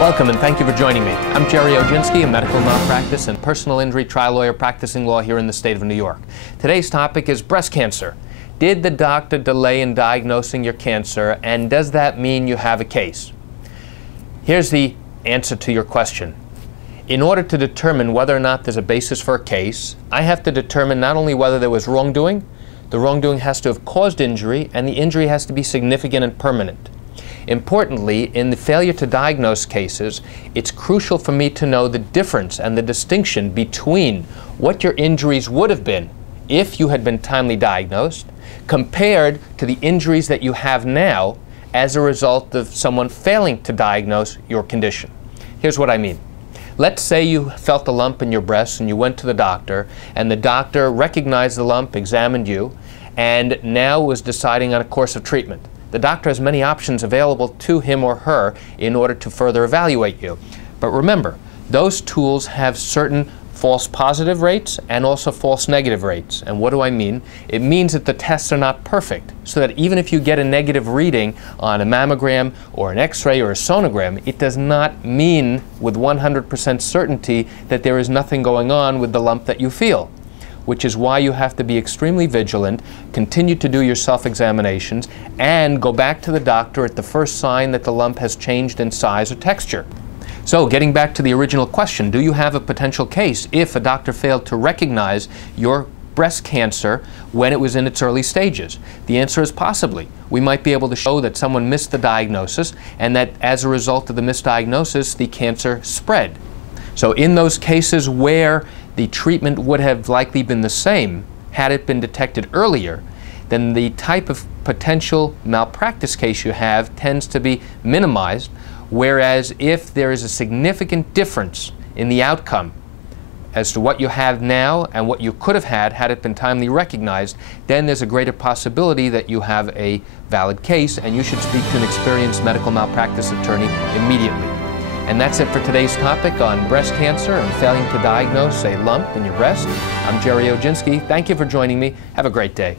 Welcome and thank you for joining me. I'm Gerry Oginski, a medical malpractice and personal injury trial lawyer practicing law here in the state of New York. Today's topic is breast cancer. Did the doctor delay in diagnosing your cancer, and does that mean you have a case? Here's the answer to your question. In order to determine whether or not there's a basis for a case, I have to determine not only whether there was wrongdoing, the wrongdoing has to have caused injury, and the injury has to be significant and permanent. Importantly, in the failure to diagnose cases, it's crucial for me to know the difference and the distinction between what your injuries would have been if you had been timely diagnosed compared to the injuries that you have now as a result of someone failing to diagnose your condition. Here's what I mean. Let's say you felt a lump in your breast and you went to the doctor, and the doctor recognized the lump, examined you, and now was deciding on a course of treatment. The doctor has many options available to him or her in order to further evaluate you. But remember, those tools have certain false positive rates and also false negative rates. And what do I mean? It means that the tests are not perfect, so that even if you get a negative reading on a mammogram or an X-ray or a sonogram, it does not mean with 100% certainty that there is nothing going on with the lump that you feel. Which is why you have to be extremely vigilant, continue to do your self-examinations, and go back to the doctor at the first sign that the lump has changed in size or texture. So, getting back to the original question, do you have a potential case if a doctor failed to recognize your breast cancer when it was in its early stages? The answer is possibly. We might be able to show that someone missed the diagnosis, and that as a result of the misdiagnosis, the cancer spread. So in those cases where the treatment would have likely been the same had it been detected earlier, then the type of potential malpractice case you have tends to be minimized, whereas if there is a significant difference in the outcome as to what you have now and what you could have had it been timely recognized, then there's a greater possibility that you have a valid case, and you should speak to an experienced medical malpractice attorney immediately. And that's it for today's topic on breast cancer and failing to diagnose a lump in your breast. I'm Gerry Oginski. Thank you for joining me. Have a great day.